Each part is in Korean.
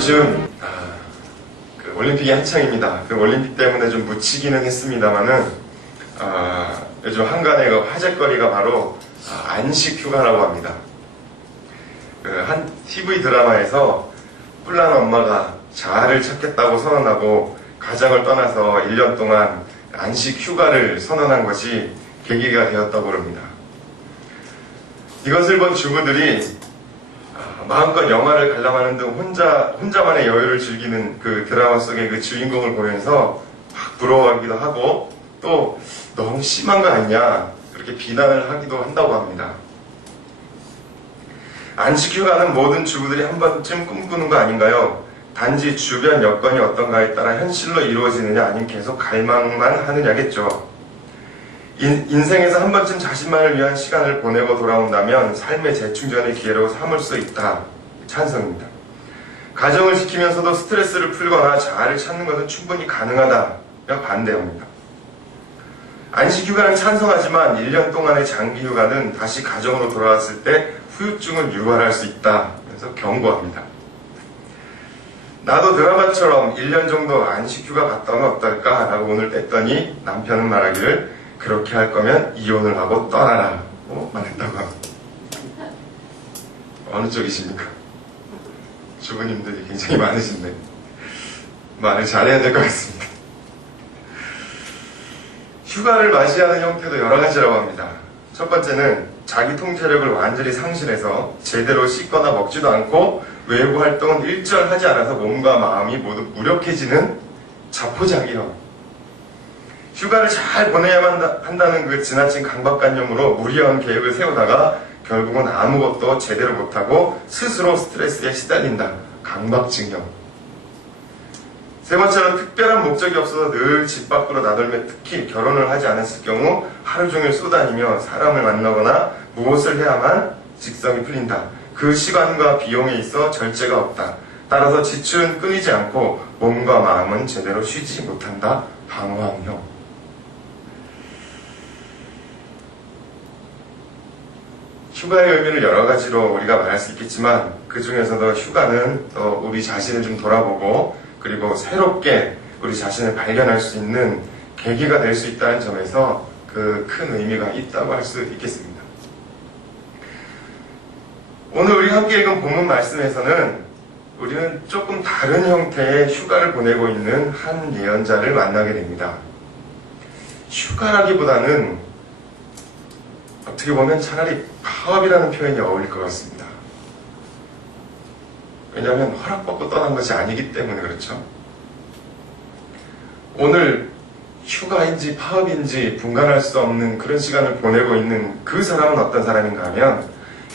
요즘 그 올림픽이 한창입니다. 그 올림픽 때문에 좀 묻히기는 했습니다만은 요즘 한간의 그 화제거리가 바로 안식 휴가라고 합니다. 그 한 TV 드라마에서 뿔난 엄마가 자아를 찾겠다고 선언하고 가정을 떠나서 1년 동안 안식 휴가를 선언한 것이 계기가 되었다고 합니다. 이것을 본 주부들이 마음껏 영화를 관람하는 등 혼자만의 여유를 즐기는 그 드라마 속의 그 주인공을 보면서 막 부러워하기도 하고 또 너무 심한 거 아니냐 그렇게 비난을 하기도 한다고 합니다. 안식휴가는 모든 주부들이 한 번쯤 꿈꾸는 거 아닌가요? 단지 주변 여건이 어떤가에 따라 현실로 이루어지느냐 아니면 계속 갈망만 하느냐겠죠. 인생에서 한 번쯤 자신만을 위한 시간을 보내고 돌아온다면 삶의 재충전의 기회로 삼을 수 있다. 찬성입니다. 가정을 지키면서도 스트레스를 풀거나 자아를 찾는 것은 충분히 가능하다. 반대합니다. 안식휴가는 찬성하지만 1년 동안의 장기휴가는 다시 가정으로 돌아왔을 때 후유증을 유발할 수 있다. 그래서 경고합니다. 나도 드라마처럼 1년 정도 안식휴가 갔다 오면 어떨까? 라고 오늘 뗐더니 남편은 말하기를 그렇게 할 거면 이혼을 하고 떠나라. 말했다고 합니다. 어느 쪽이십니까? 주부님들이 굉장히 많으신데 말을 잘해야 될 것 같습니다. 휴가를 맞이하는 형태도 여러 가지라고 합니다. 첫 번째는 자기 통제력을 완전히 상실해서 제대로 씻거나 먹지도 않고 외부 활동은 일절하지 않아서 몸과 마음이 모두 무력해지는 자포자기형. 휴가를 잘 보내야만 한다는 그 지나친 강박관념으로 무리한 계획을 세우다가 결국은 아무것도 제대로 못하고 스스로 스트레스에 시달린다. 강박증형. 세 번째는 특별한 목적이 없어서 늘 집 밖으로 나돌며 특히 결혼을 하지 않았을 경우 하루 종일 쏘다니며 사람을 만나거나 무엇을 해야만 직성이 풀린다. 그 시간과 비용에 있어 절제가 없다. 따라서 지출은 끊이지 않고 몸과 마음은 제대로 쉬지 못한다. 방황형. 휴가의 의미를 여러 가지로 우리가 말할 수 있겠지만 그 중에서도 휴가는 또 우리 자신을 좀 돌아보고 그리고 새롭게 우리 자신을 발견할 수 있는 계기가 될 수 있다는 점에서 그 큰 의미가 있다고 할 수 있겠습니다. 오늘 우리 함께 읽은 본문 말씀에서는 우리는 조금 다른 형태의 휴가를 보내고 있는 한 예언자를 만나게 됩니다. 휴가라기보다는 어떻게 보면 차라리 파업이라는 표현이 어울릴 것 같습니다. 왜냐하면 허락받고 떠난 것이 아니기 때문에 그렇죠. 오늘 휴가인지 파업인지 분간할 수 없는 그런 시간을 보내고 있는 그 사람은 어떤 사람인가 하면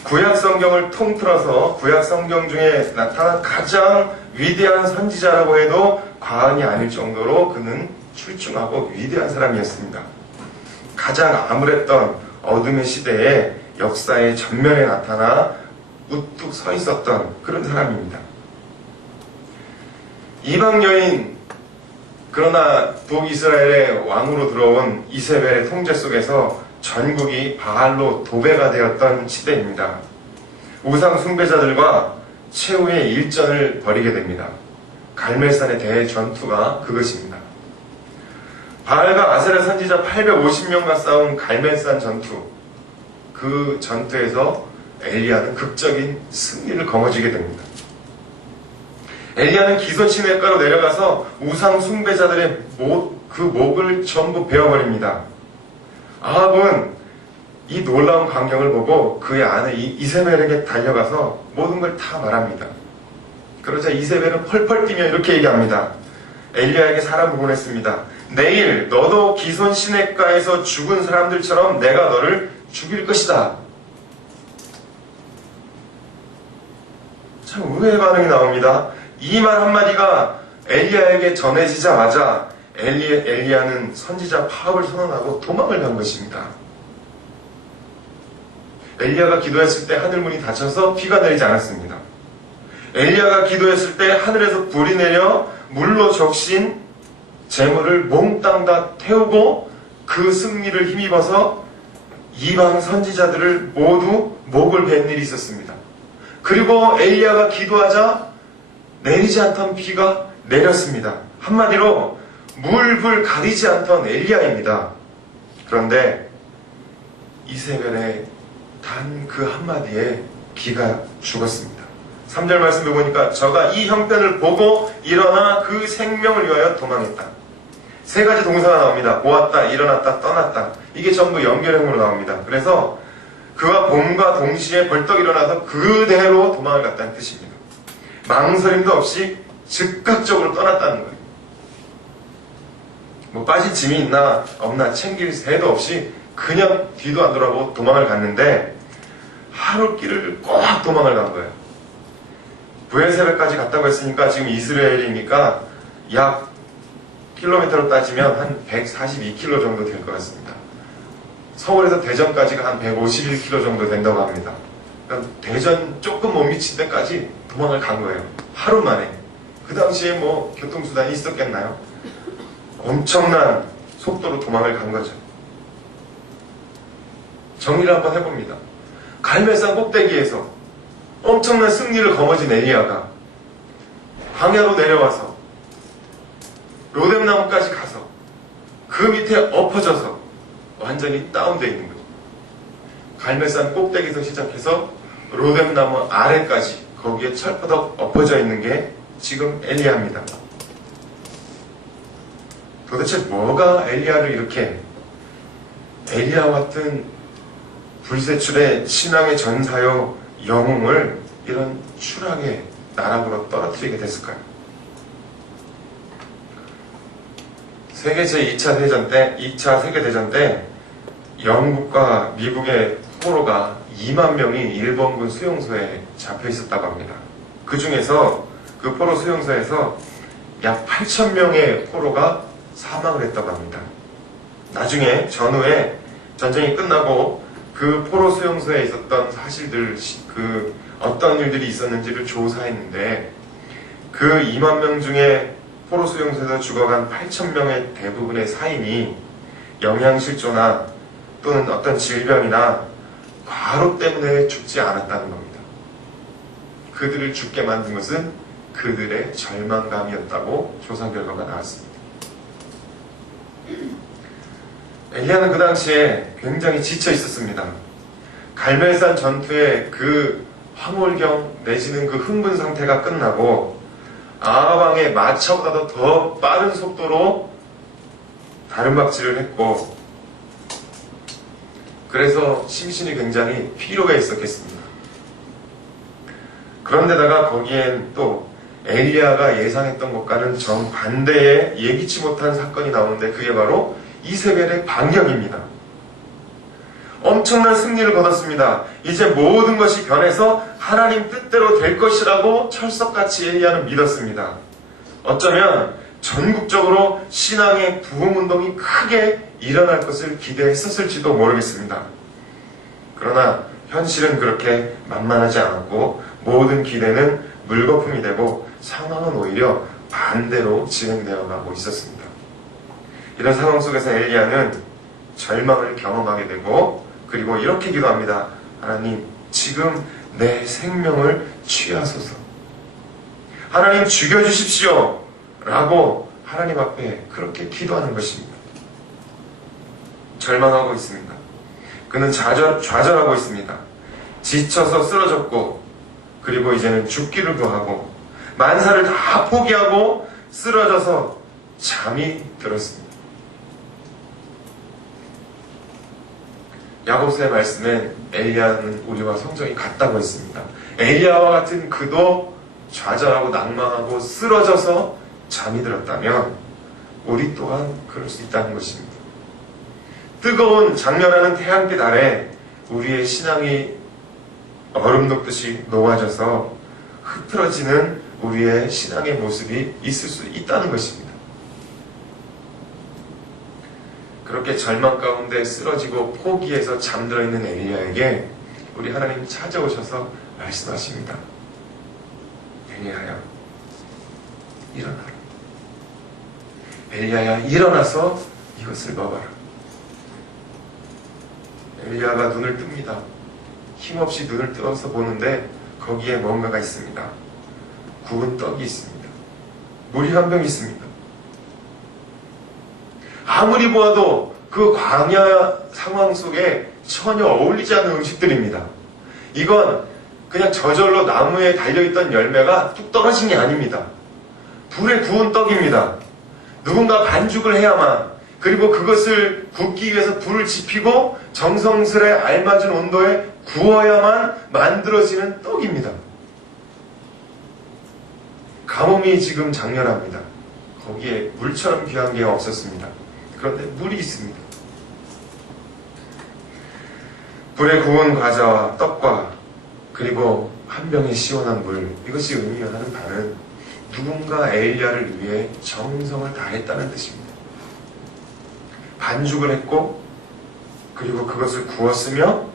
구약 성경을 통틀어서 구약 성경 중에 나타난 가장 위대한 선지자라고 해도 과언이 아닐 정도로 그는 출중하고 위대한 사람이었습니다. 가장 암울했던 어둠의 시대에 역사의 전면에 나타나 우뚝 서 있었던 그런 사람입니다. 이방 여인 그러나 북이스라엘의 왕으로 들어온 이세벨의 통제 속에서 전국이 바알로 도배가 되었던 시대입니다. 우상 숭배자들과 최후의 일전을 벌이게 됩니다. 갈멜산의 대전투가 그것입니다. 바알과 아세라 선지자 850명과 싸운 갈멜산 전투, 그 전투에서 엘리야는 극적인 승리를 거머쥐게 됩니다. 엘리야는 기소치매가로 내려가서 우상 숭배자들의 그 목을 전부 베어버립니다. 아합은 이 놀라운 광경을 보고 그의 아내 이세벨에게 달려가서 모든 걸 다 말합니다. 그러자 이세벨은 펄펄 뛰며 이렇게 얘기합니다. 엘리야에게 사람을 보냈습니다. 내일 너도 기손 시냇가에서 죽은 사람들처럼 내가 너를 죽일 것이다. 참 의외의 반응이 나옵니다. 이 말 한마디가 엘리야에게 전해지자마자 엘리야는 선지자 파업을 선언하고 도망을 간 것입니다. 엘리야가 기도했을 때 하늘문이 닫혀서 비가 내리지 않았습니다. 엘리야가 기도했을 때 하늘에서 불이 내려 물로 적신 재물을 몽땅 다 태우고 그 승리를 힘입어서 이방 선지자들을 모두 목을 벤 일이 있었습니다. 그리고 엘리야가 기도하자 내리지 않던 비가 내렸습니다. 한마디로 물불 가리지 않던 엘리야입니다. 그런데 이세벨의 단 그 한마디에 기가 죽었습니다. 3절 말씀을 보니까 저가 이 형편을 보고 일어나 그 생명을 위하여 도망했다. 세 가지 동사가 나옵니다. 보았다, 일어났다, 떠났다. 이게 전부 연결형으로 나옵니다. 그래서 그가 봄과 동시에 벌떡 일어나서 그대로 도망을 갔다는 뜻입니다. 망설임도 없이 즉각적으로 떠났다는 거예요. 뭐 빠진 짐이 있나 없나 챙길 새도 없이 그냥 뒤도 안 돌아보고 도망을 갔는데 하루 길을 꼭 도망을 간 거예요. 부엘세벨까지 갔다고 했으니까 지금 이스라엘이니까 약 킬로미터로 따지면 한 142km 정도 될 것 같습니다. 서울에서 대전까지가 한 151km 정도 된다고 합니다. 그러니까 대전 조금 못 미친 데까지 도망을 간 거예요. 하루 만에. 그 당시에 뭐 교통수단이 있었겠나요? 엄청난 속도로 도망을 간 거죠. 정리를 한번 해봅니다. 갈멜산 꼭대기에서 엄청난 승리를 거머쥔 엘리야가 광야로 내려와서 로뎀나무까지 가서 그 밑에 엎어져서 완전히 다운되어 있는 거죠. 갈멜산 꼭대기에서 시작해서 로뎀나무 아래까지 거기에 철퍼덕 엎어져 있는 게 지금 엘리야입니다. 도대체 뭐가 엘리야를 이렇게 엘리야와 같은 불세출의 신앙의 전사요 영웅을 이런 추락의 나락으로 떨어뜨리게 됐을까요? 세계 제2차 세계대전 때 영국과 미국의 포로가 2만 명이 일본군 수용소에 잡혀 있었다고 합니다. 그 중에서 그 포로 수용소에서 약 8천 명의 포로가 사망을 했다고 합니다. 나중에 전후에 전쟁이 끝나고 그 포로 수용소에 있었던 사실들, 어떤 일들이 있었는지를 조사했는데 그 2만 명 중에 포로 수용소에서 죽어간 8천 명의 대부분의 사인이 영양실조나 또는 어떤 질병이나 과로 때문에 죽지 않았다는 겁니다. 그들을 죽게 만든 것은 그들의 절망감이었다고 조사 결과가 나왔습니다. 엘리야는 그 당시에 굉장히 지쳐 있었습니다. 갈멜산 전투의 그 황홀경 내지는 그 흥분 상태가 끝나고 아합왕의 마차보다도 더 빠른 속도로 다름박질을 했고 그래서 심신이 굉장히 피로가 있었겠습니다. 그런데다가 거기엔 또 엘리야가 예상했던 것과는 정반대의 예기치 못한 사건이 나오는데 그게 바로 이세벨의 반격입니다. 엄청난 승리를 거뒀습니다. 이제 모든 것이 변해서 하나님 뜻대로 될 것이라고 철석같이 엘리야는 믿었습니다. 어쩌면 전국적으로 신앙의 부흥운동이 크게 일어날 것을 기대했었을지도 모르겠습니다. 그러나 현실은 그렇게 만만하지 않았고 모든 기대는 물거품이 되고 상황은 오히려 반대로 진행되어 가고 있었습니다. 이런 상황 속에서 엘리야는 절망을 경험하게 되고 그리고 이렇게 기도합니다. 하나님, 지금 내 생명을 취하소서. 하나님 죽여주십시오. 라고 하나님 앞에 그렇게 기도하는 것입니다. 절망하고 있습니다. 그는 좌절하고 있습니다. 지쳐서 쓰러졌고 그리고 이제는 죽기를 구하고 만사를 다 포기하고 쓰러져서 잠이 들었습니다. 야고보서의 말씀에 엘리야는 우리와 성정이 같다고 했습니다. 엘리야와 같은 그도 좌절하고 낭망하고 쓰러져서 잠이 들었다면 우리 또한 그럴 수 있다는 것입니다. 뜨거운 장렬하는 태양빛 아래 우리의 신앙이 얼음 녹듯이 녹아져서 흐트러지는 우리의 신앙의 모습이 있을 수 있다는 것입니다. 그렇게 절망 가운데 쓰러지고 포기해서 잠들어 있는 엘리야에게 우리 하나님 찾아오셔서 말씀하십니다. 엘리야야, 일어나라. 엘리야야, 일어나서 이것을 먹어라. 엘리야가 눈을 뜹니다. 힘없이 눈을 뜨어서 보는데 거기에 뭔가가 있습니다. 구운 떡이 있습니다. 물이 한 병 있습니다. 아무리 보아도 그 광야 상황 속에 전혀 어울리지 않는 음식들입니다. 이건 그냥 저절로 나무에 달려있던 열매가 뚝 떨어진 게 아닙니다. 불에 구운 떡입니다. 누군가 반죽을 해야만, 그리고 그것을 굽기 위해서 불을 지피고 정성스레 알맞은 온도에 구워야만 만들어지는 떡입니다. 가뭄이 지금 장렬합니다. 거기에 물처럼 귀한 게 없었습니다. 그런데 물이 있습니다. 불에 구운 과자와 떡과 그리고 한 병의 시원한 물, 이것이 의미하는 바는 누군가 엘리야를 위해 정성을 다했다는 뜻입니다. 반죽을 했고 그리고 그것을 구웠으며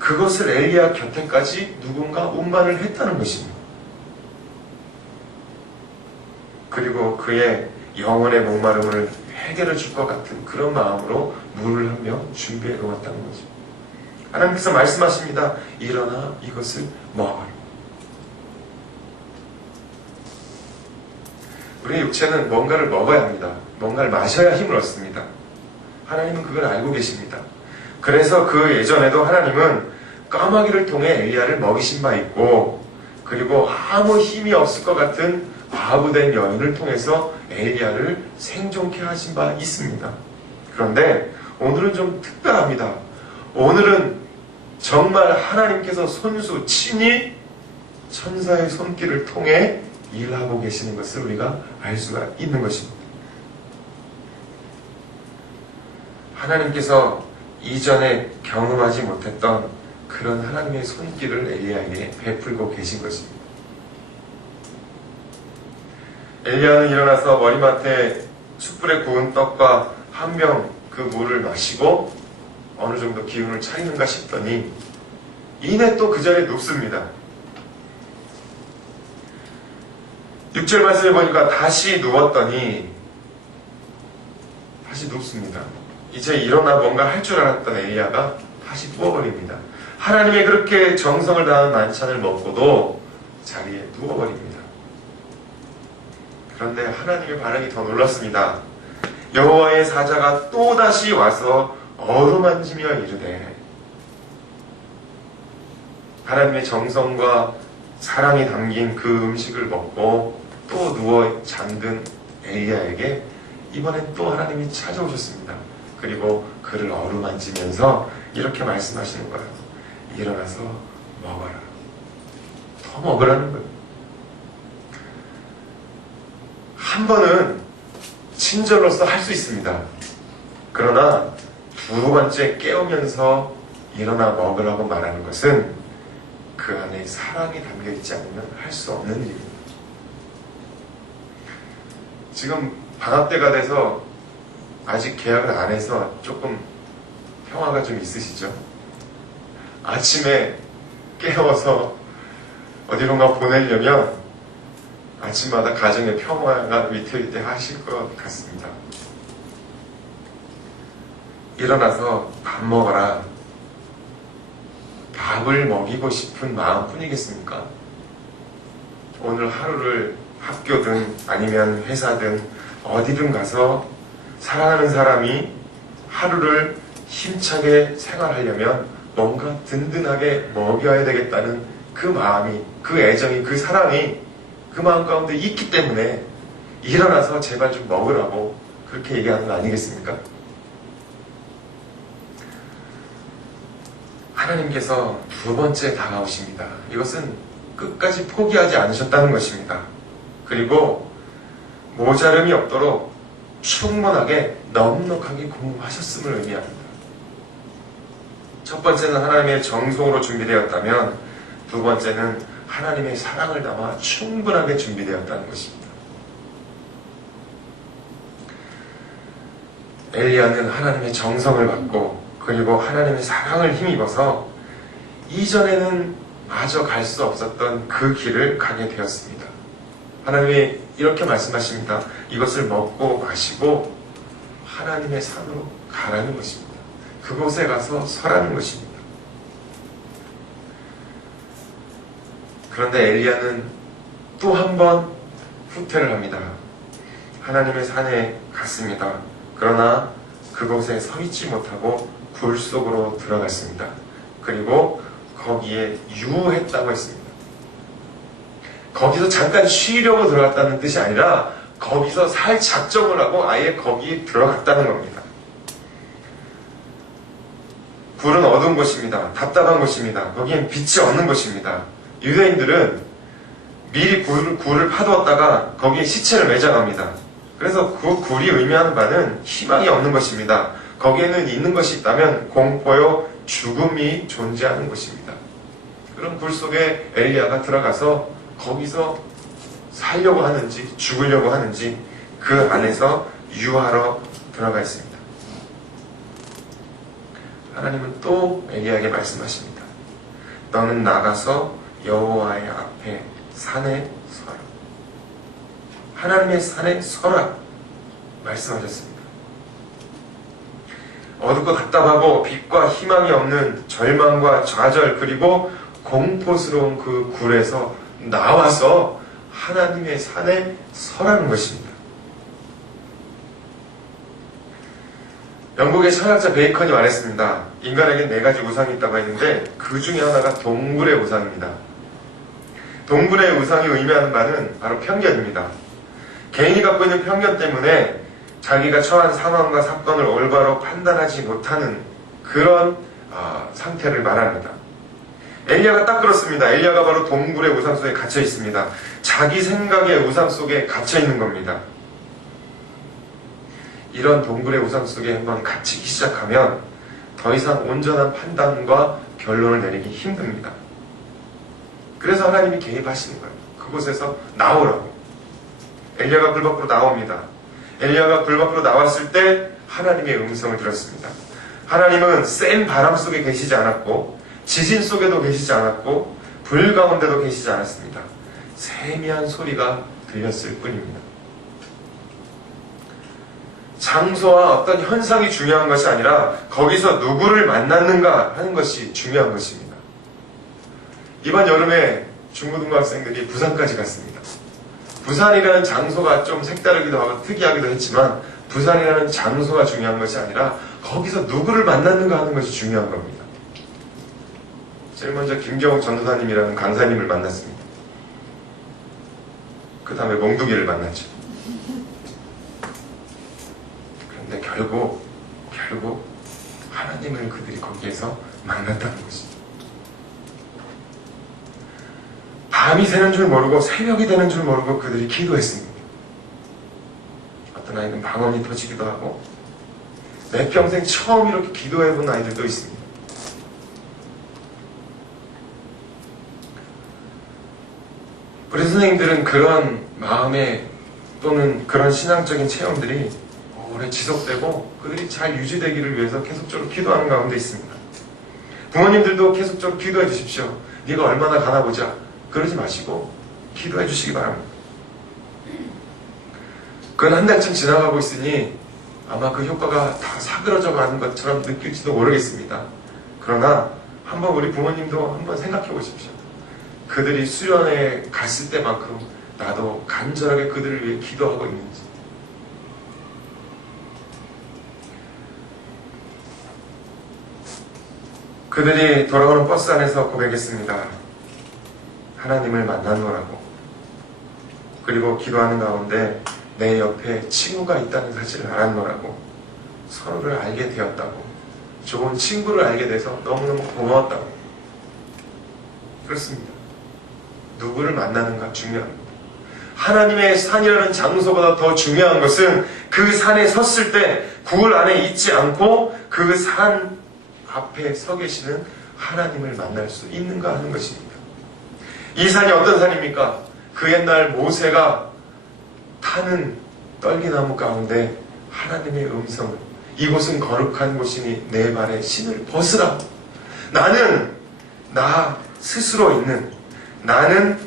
그것을 엘리야 곁에까지 누군가 운반을 했다는 것입니다. 그리고 그의 영혼의 목마름을 해결해 줄 것 같은 그런 마음으로 물을 한 병 준비해 놓았다는 거죠. 하나님께서 말씀하십니다. 일어나 이것을 먹어라. 우리의 육체는 뭔가를 먹어야 합니다. 뭔가를 마셔야 힘을 얻습니다. 하나님은 그걸 알고 계십니다. 그래서 그 예전에도 하나님은 까마귀를 통해 엘리야를 먹이신 바 있고, 그리고 아무 힘이 없을 것 같은 과부된 여인을 통해서 엘리야를 생존케 하신 바 있습니다. 그런데 오늘은 좀 특별합니다. 오늘은 정말 하나님께서 손수 친히 천사의 손길을 통해 일하고 계시는 것을 우리가 알 수가 있는 것입니다. 하나님께서 이전에 경험하지 못했던 그런 하나님의 손길을 엘리야에게 베풀고 계신 것입니다. 엘리야는 일어나서 머리맡에 숯불에 구운 떡과 한 병 그 물을 마시고 어느 정도 기운을 차리는가 싶더니 이내 또 그 자리에 눕습니다. 6절 말씀을 보니까 다시 누웠더니 다시 눕습니다. 이제 일어나 뭔가 할 줄 알았던 엘리야가 다시 누워버립니다. 하나님의 그렇게 정성을 다한 만찬을 먹고도 자리에 누워버립니다. 그런데 하나님의 반응이 더 놀랐습니다. 여호와의 사자가 또다시 와서 어루만지며 이르되, 하나님의 정성과 사랑이 담긴 그 음식을 먹고 또 누워 잠든 엘리야에게 이번엔 또 하나님이 찾아오셨습니다. 그리고 그를 어루만지면서 이렇게 말씀하시는 거예요. 일어나서 먹어라. 더 먹으라는 거예요. 한 번은 친절로서 할 수 있습니다. 그러나 두 번째 깨우면서 일어나 먹으라고 말하는 것은 그 안에 사랑이 담겨있지 않으면 할 수 없는 일입니다. 지금 방학 때가 돼서 아직 계약을 안 해서 조금 평화가 좀 있으시죠? 아침에 깨워서 어디론가 보내려면 아침마다 가정의 평화가 위태위태하실 것 같습니다. 일어나서 밥 먹어라. 밥을 먹이고 싶은 마음뿐이겠습니까? 오늘 하루를 학교든 아니면 회사든 어디든 가서 사랑하는 사람이 하루를 힘차게 생활하려면 뭔가 든든하게 먹여야 되겠다는 그 마음이, 그 애정이, 그 사랑이 그 마음 가운데 있기 때문에 일어나서 제발 좀 먹으라고 그렇게 얘기하는 거 아니겠습니까? 하나님께서 두 번째 다가오십니다. 이것은 끝까지 포기하지 않으셨다는 것입니다. 그리고 모자름이 없도록 충분하게 넉넉하게 공부하셨음을 의미합니다. 첫 번째는 하나님의 정성으로 준비되었다면 두 번째는 하나님의 사랑을 담아 충분하게 준비되었다는 것입니다. 엘리야는 하나님의 정성을 받고 그리고 하나님의 사랑을 힘입어서 이전에는 마저 갈 수 없었던 그 길을 가게 되었습니다. 하나님이 이렇게 말씀하십니다. 이것을 먹고 마시고 하나님의 산으로 가라는 것입니다. 그곳에 가서 서라는 것입니다. 그런데 엘리야는 또 한 번 후퇴를 합니다. 하나님의 산에 갔습니다. 그러나 그곳에 서 있지 못하고 굴 속으로 들어갔습니다. 그리고 거기에 유했다고 했습니다. 거기서 잠깐 쉬려고 들어갔다는 뜻이 아니라 거기서 살 작정을 하고 아예 거기에 들어갔다는 겁니다. 굴은 어두운 곳입니다. 답답한 곳입니다. 거기엔 빛이 없는 곳입니다. 유대인들은 미리 굴을 파두었다가 거기에 시체를 매장합니다. 그래서 그 굴이 의미하는 바는 희망이 없는 것입니다. 거기에는 있는 것이 있다면 공포요 죽음이 존재하는 곳입니다. 그런 굴 속에 엘리야가 들어가서 거기서 살려고 하는지 죽으려고 하는지 그 안에서 유하러 들어가 있습니다. 하나님은 또 엘리야에게 말씀하십니다. 너는 나가서 여호와의 앞에 산에 서라. 하나님의 산에 서라 말씀하셨습니다. 어둡고 답답하고 빛과 희망이 없는 절망과 좌절 그리고 공포스러운 그 굴에서 나와서 하나님의 산에 서라는 것입니다. 영국의 철학자 베이컨이 말했습니다. 인간에겐 4가지 우상이 있다고 했는데 그 중에 하나가 동굴의 우상입니다. 동굴의 우상이 의미하는 바는 바로 편견입니다. 개인이 갖고 있는 편견 때문에 자기가 처한 상황과 사건을 올바로 판단하지 못하는 그런 상태를 말합니다. 엘리야가 딱 그렇습니다. 엘리야가 바로 동굴의 우상 속에 갇혀 있습니다. 자기 생각의 우상 속에 갇혀 있는 겁니다. 이런 동굴의 우상 속에 한번 갇히기 시작하면 더 이상 온전한 판단과 결론을 내리기 힘듭니다. 그래서 하나님이 개입하시는 거예요. 그곳에서 나오라고. 엘리야가 불 밖으로 나옵니다. 엘리야가 불 밖으로 나왔을 때 하나님의 음성을 들었습니다. 하나님은 센 바람 속에 계시지 않았고 지진 속에도 계시지 않았고 불 가운데도 계시지 않았습니다. 세미한 소리가 들렸을 뿐입니다. 장소와 어떤 현상이 중요한 것이 아니라 거기서 누구를 만났는가 하는 것이 중요한 것입니다. 이번 여름에 중고등학생들이 부산까지 갔습니다. 부산이라는 장소가 좀 색다르기도 하고 특이하기도 했지만 부산이라는 장소가 중요한 것이 아니라 거기서 누구를 만났는가 하는 것이 중요한 겁니다. 제일 먼저 김경욱 전도사님이라는 강사님을 만났습니다. 그 다음에 몽둥이를 만났죠. 그런데 결국 하나님을 그들이 거기에서 만났다는 것입니다. 밤이 새는 줄 모르고 새벽이 되는 줄 모르고 그들이 기도했습니다. 어떤 아이는 방언이 터지기도 하고 내 평생 처음 이렇게 기도해본 아이들도 있습니다. 우리 선생님들은 그런 마음에 또는 그런 신앙적인 체험들이 오래 지속되고 그들이 잘 유지되기를 위해서 계속적으로 기도하는 가운데 있습니다. 부모님들도 계속적으로 기도해 주십시오. 네가 얼마나 가나 보자. 그러지 마시고 기도해 주시기 바랍니다. 그건 한 달쯤 지나가고 있으니 아마 그 효과가 다 사그러져 가는 것처럼 느낄지도 모르겠습니다. 그러나 한번 우리 부모님도 한번 생각해 보십시오. 그들이 수련회 갔을 때만큼 나도 간절하게 그들을 위해 기도하고 있는지. 그들이 돌아오는 버스 안에서 고백했습니다. 하나님을 만나노라고. 그리고 기도하는 가운데 내 옆에 친구가 있다는 사실을 알았노라고. 서로를 알게 되었다고. 좋은 친구를 알게 돼서 너무너무 고마웠다고. 그렇습니다. 누구를 만나는가 중요합니다. 하나님의 산이라는 장소보다 더 중요한 것은 그 산에 섰을 때 굴 안에 있지 않고 그 산 앞에 서 계시는 하나님을 만날 수 있는가 하는 것입니다. 이 산이 어떤 산입니까? 그 옛날 모세가 타는 떨기나무 가운데 하나님의 음성을 이곳은 거룩한 곳이니 내 발에 신을 벗으라. 나는 나 스스로 있는 나는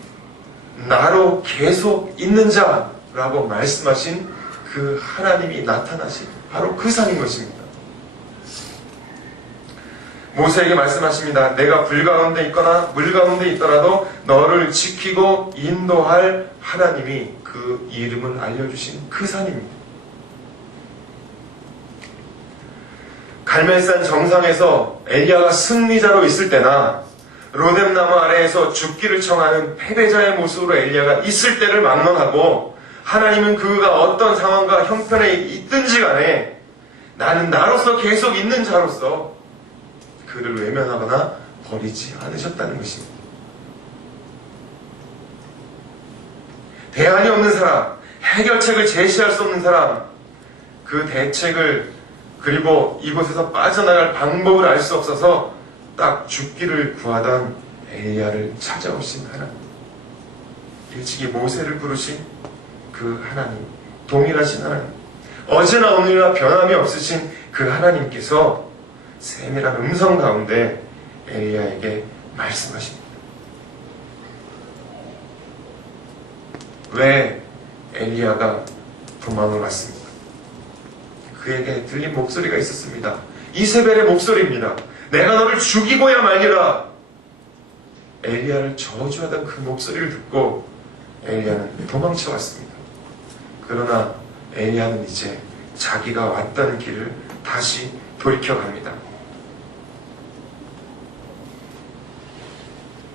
나로 계속 있는 자라고 말씀하신 그 하나님이 나타나신 바로 그 산인 것입니다. 모세에게 말씀하십니다. 내가 불 가운데 있거나 물 가운데 있더라도 너를 지키고 인도할 하나님이 그 이름을 알려주신 그 산입니다. 갈멜산 정상에서 엘리야가 승리자로 있을 때나 로뎀나무 아래에서 죽기를 청하는 패배자의 모습으로 엘리야가 있을 때를 막론하고 하나님은 그가 어떤 상황과 형편에 있든지 간에 나는 나로서 계속 있는 자로서 그를 외면하거나 버리지 않으셨다는 것입니다. 대안이 없는 사람, 해결책을 제시할 수 없는 사람, 그 대책을 그리고 이곳에서 빠져나갈 방법을 알 수 없어서 딱 죽기를 구하던 엘리야를 찾아오신 하나님, 일찍이 모세를 부르신 그 하나님, 동일하신 하나님, 어제나 오늘이나 변함이 없으신 그 하나님께서 세밀한 음성 가운데 엘리야에게 말씀하십니다. 왜 엘리야가 도망을 왔습니까? 그에게 들린 목소리가 있었습니다. 이세벨의 목소리입니다. 내가 너를 죽이고야 말리라. 엘리야를 저주하던 그 목소리를 듣고 엘리야는 도망쳐 왔습니다. 그러나 엘리야는 이제 자기가 왔던 길을 다시 돌이켜갑니다.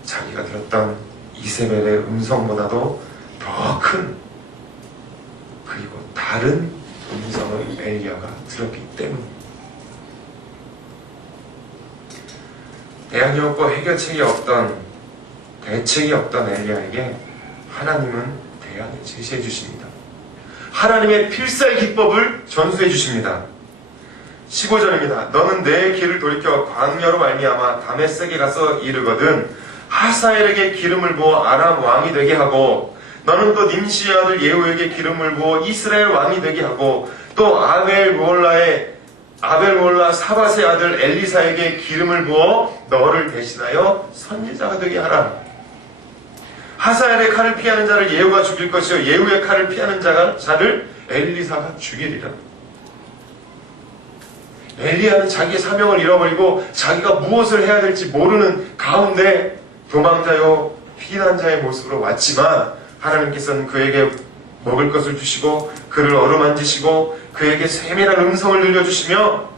자기가 들었던 이세벨의 음성보다도 더 큰 그리고 다른 음성을 엘리야가 들었기 때문입니다. 대안이 없고 해결책이 없던, 대책이 없던 엘리야에게 하나님은 대안을 제시해 주십니다. 하나님의 필살 기법을 전수해 주십니다. 15절입니다. 너는 내 길을 돌이켜 광야로 말미암아 다메섹에 가서 이르거든 하사엘에게 기름을 부어 아람 왕이 되게 하고 너는 또 님시의 아들 예후에게 기름을 부어 이스라엘 왕이 되게 하고 또 아벨몰라 사밧의 아들 엘리사에게 기름을 부어 너를 대신하여 선지자가 되게 하라. 하사엘의 칼을 피하는 자를 예후가 죽일 것이요 예후의 칼을 피하는 자를 엘리사가 죽이리라. 엘리야는 자기의 사명을 잃어버리고 자기가 무엇을 해야 될지 모르는 가운데 도망자요 피난자의 모습으로 왔지만 하나님께서는 그에게 먹을 것을 주시고 그를 어루만지시고 그에게 세밀한 음성을 들려주시며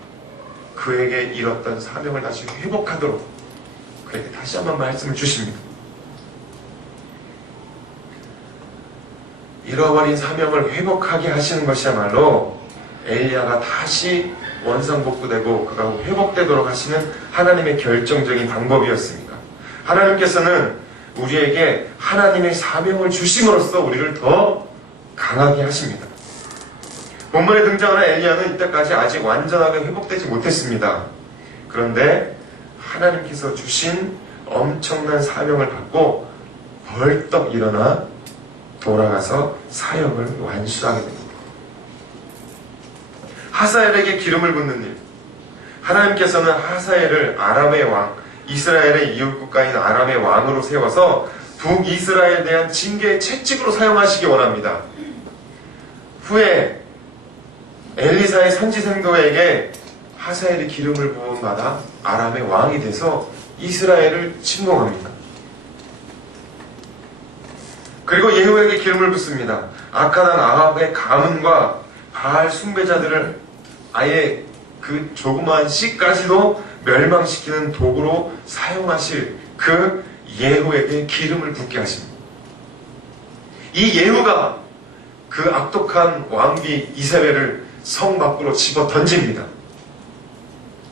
그에게 잃었던 사명을 다시 회복하도록 그에게 다시 한번 말씀을 주십니다. 잃어버린 사명을 회복하게 하시는 것이야말로 엘리야가 다시 원상복구되고 그가 회복되도록 하시는 하나님의 결정적인 방법이었습니다. 하나님께서는 우리에게 하나님의 사명을 주심으로써 우리를 더 강하게 하십니다. 본문에 등장하는 엘리야는 이때까지 아직 완전하게 회복되지 못했습니다. 그런데 하나님께서 주신 엄청난 사명을 받고 벌떡 일어나 돌아가서 사역을 완수하게 됩니다. 하사엘에게 기름을 붓는 일. 하나님께서는 하사엘을 아람의 왕, 이스라엘의 이웃국가인 아람의 왕으로 세워서 북이스라엘에 대한 징계의 채찍으로 사용하시기 원합니다. 후에 엘리사의 선지생도에게 하사엘이 기름을 부음받아 아람의 왕이 돼서 이스라엘을 침공합니다. 그리고 예후에게 기름을 붓습니다. 악한 왕 아합의 가문과 바알 숭배자들을 아예 그 조그마한 씨까지도 멸망시키는 도구로 사용하실 그 예후에게 기름을 붓게 하십니다. 이 예후가 그 악독한 왕비 이세벨을 성 밖으로 집어 던집니다.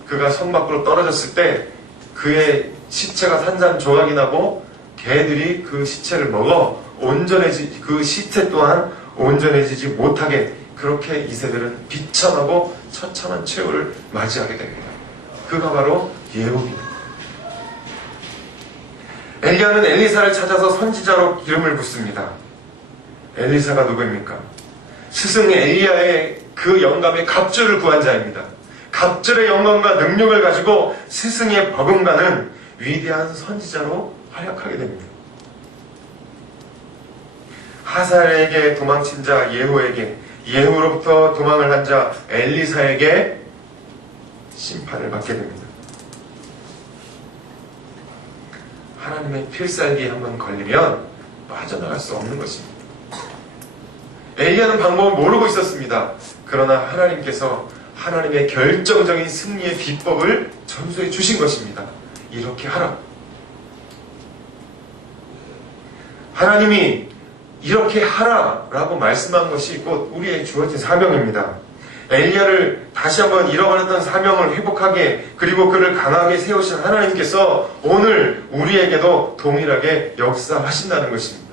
그가 성 밖으로 떨어졌을 때 그의 시체가 산산조각이 나고 개들이 그 시체를 먹어 그 시체 또한 온전해지지 못하게 그렇게 이세벨은 비참하고 처참한 최후를 맞이하게 됩니다. 그가 바로 예후입니다. 엘리야는 엘리사를 찾아서 선지자로 기름을 붓습니다. 엘리사가 누구입니까? 스승 엘리야의 그 영감의 갑절을 구한 자입니다. 갑절의 영감과 능력을 가지고 스승의 버금가는 위대한 선지자로 활약하게 됩니다. 하사엘에게 도망친 자 예후에게, 예후로부터 도망을 한 자 엘리사에게 심판을 받게 됩니다. 하나님의 필살기에 한번 걸리면 빠져나갈 수 없는 것입니다. 엘리야는 방법을 모르고 있었습니다. 그러나 하나님께서 하나님의 결정적인 승리의 비법을 전수해 주신 것입니다. 이렇게 하라. 하나님이 이렇게 하라라고 말씀한 것이 곧 우리의 주어진 사명입니다. 엘리야를 다시 한번 잃어버렸던 사명을 회복하게 그리고 그를 강하게 세우신 하나님께서 오늘 우리에게도 동일하게 역사하신다는 것입니다.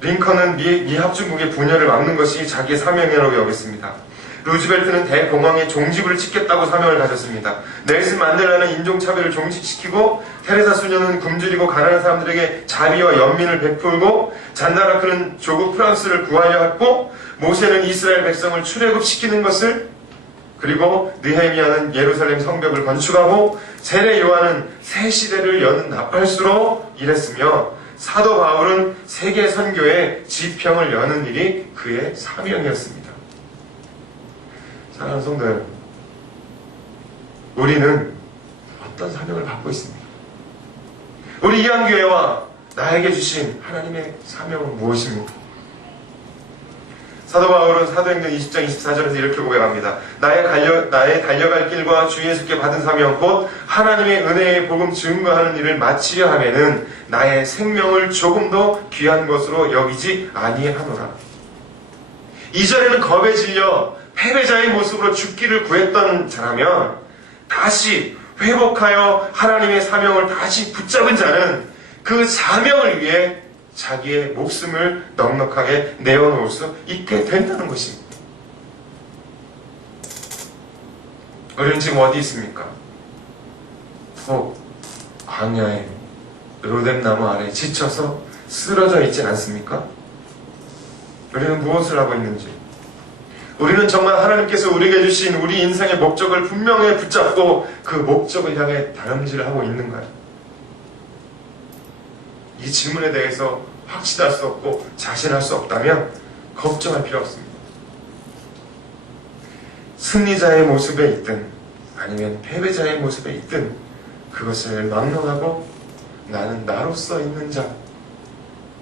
링컨은 미 합중국의 분열을 막는 것이 자기의 사명이라고 여겼습니다. 루즈벨트는 대공황에 종지부를 찍겠다고 사명을 가졌습니다. 넬슨 만델라는 인종차별을 종식시키고 테레사 수녀는 굶주리고 가난한 사람들에게 자비와 연민을 베풀고 잔다라크는 조국 프랑스를 구하려 했고 모세는 이스라엘 백성을 출애굽시키는 것을 그리고 느헤미야는 예루살렘 성벽을 건축하고 세례 요한은 새 시대를 여는 나팔수로 일했으며 사도 바울은 세계 선교의 지평을 여는 일이 그의 사명이었습니다. 사랑하는 성도 여러분, 우리는 어떤 사명을 받고 있습니까? 우리 이한교회와 나에게 주신 하나님의 사명은 무엇입니까? 사도 바울은 사도행전 20장 24절에서 이렇게 고백합니다. 나의 달려갈 길과 주 예수께 받은 사명 곧 하나님의 은혜의 복음 증거하는 일을 마치려 하면은 나의 생명을 조금 더 귀한 것으로 여기지 아니하노라. 이전에는 겁에 질려 패배자의 모습으로 죽기를 구했던 자라면 다시 회복하여 하나님의 사명을 다시 붙잡은 자는 그 사명을 위해 자기의 목숨을 넉넉하게 내어놓을 수 있게 된다는 것입니다. 우리는 지금 어디 있습니까? 광야에 로뎀나무 아래 지쳐서 쓰러져 있지 않습니까? 우리는 무엇을 하고 있는지, 우리는 정말 하나님께서 우리에게 주신 우리 인생의 목적을 분명히 붙잡고 그 목적을 향해 다름질하고 있는가요? 이 질문에 대해서 확신할 수 없고 자신할 수 없다면 걱정할 필요 없습니다. 승리자의 모습에 있든 아니면 패배자의 모습에 있든 그것을 막론하고 나는 나로서 있는 자,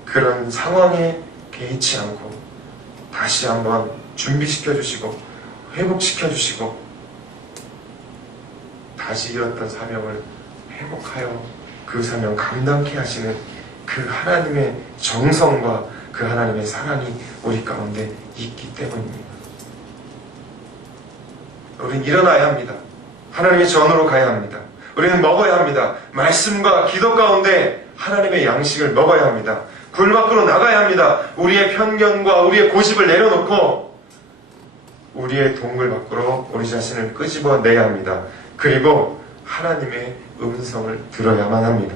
그런 상황에 개의치 않고 다시 한번 준비시켜주시고 회복시켜주시고 다시 잃었던 사명을 회복하여 그 사명 감당케 하시는 그 하나님의 정성과 그 하나님의 사랑이 우리 가운데 있기 때문입니다. 우리는 일어나야 합니다. 하나님의 전으로 가야 합니다. 우리는 먹어야 합니다. 말씀과 기도 가운데 하나님의 양식을 먹어야 합니다. 굴 밖으로 나가야 합니다. 우리의 편견과 우리의 고집을 내려놓고 우리의 동굴 밖으로 우리 자신을 끄집어내야 합니다. 그리고 하나님의 음성을 들어야만 합니다.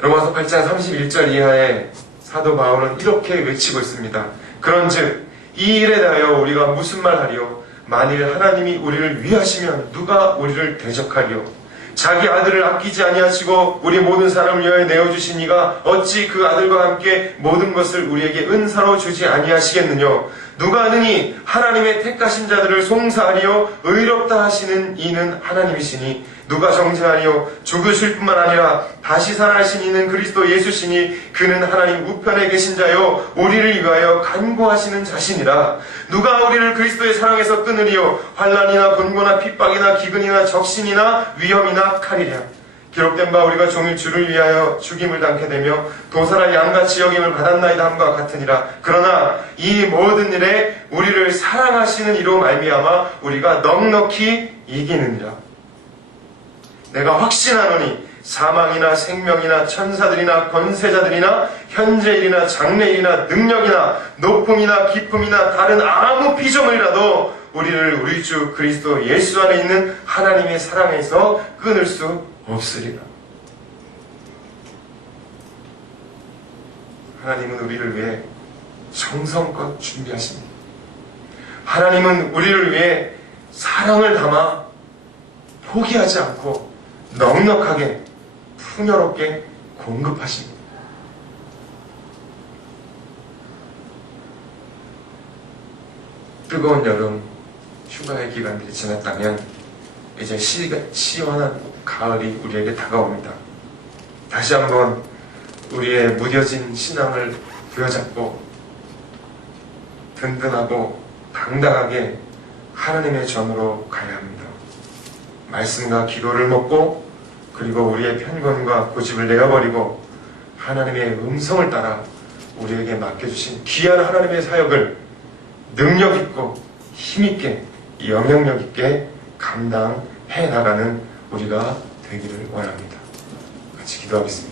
로마서 8장 31절 이하에 사도 바울은 이렇게 외치고 있습니다. 그런즉 이 일에 대하여 우리가 무슨 말 하리요? 만일 하나님이 우리를 위하시면 누가 우리를 대적하리요? 자기 아들을 아끼지 아니하시고 우리 모든 사람을 위하여 내어주신 이가 어찌 그 아들과 함께 모든 것을 우리에게 은사로 주지 아니하시겠느냐? 누가 아느니 하나님의 택하신 자들을 송사하리요 의롭다 하시는 이는 하나님이시니 누가 정죄하리요 죽으실 뿐만 아니라 다시 살아나신 이는 그리스도 예수시니 그는 하나님 우편에 계신 자요 우리를 위하여 간구하시는 자시니라. 누가 우리를 그리스도의 사랑에서 끊으리요 환난이나 곤고나 핍박이나 기근이나 적신이나 위험이나 칼이랴. 기록된 바 우리가 종일 주를 위하여 죽임을 당케 되며 도살할 양같이 여김을 받았나이다 함과 같으니라. 그러나 이 모든 일에 우리를 사랑하시는 이로 말미암아 우리가 넉넉히 이기느니라. 내가 확신하노니 사망이나 생명이나 천사들이나 권세자들이나 현재일이나 장래일이나 능력이나 높음이나 깊음이나 다른 아무 피조물이라도 우리를 우리 주 그리스도 예수 안에 있는 하나님의 사랑에서 끊을 수 없으리라. 하나님은 우리를 위해 정성껏 준비하십니다. 하나님은 우리를 위해 사랑을 담아 포기하지 않고 넉넉하게 풍요롭게 공급하십니다. 뜨거운 여름 휴가의 기간들이 지났다면 이제 시원한 가을이 우리에게 다가옵니다. 다시 한번 우리의 무뎌진 신앙을 부여잡고 든든하고 당당하게 하나님의 전으로 가야 합니다. 말씀과 기도를 먹고 그리고 우리의 편견과 고집을 내어버리고 하나님의 음성을 따라 우리에게 맡겨주신 귀한 하나님의 사역을 능력 있고 힘 있게 영향력 있게 감당해 나가는 우리가 되기를 원합니다. 같이 기도하겠습니다.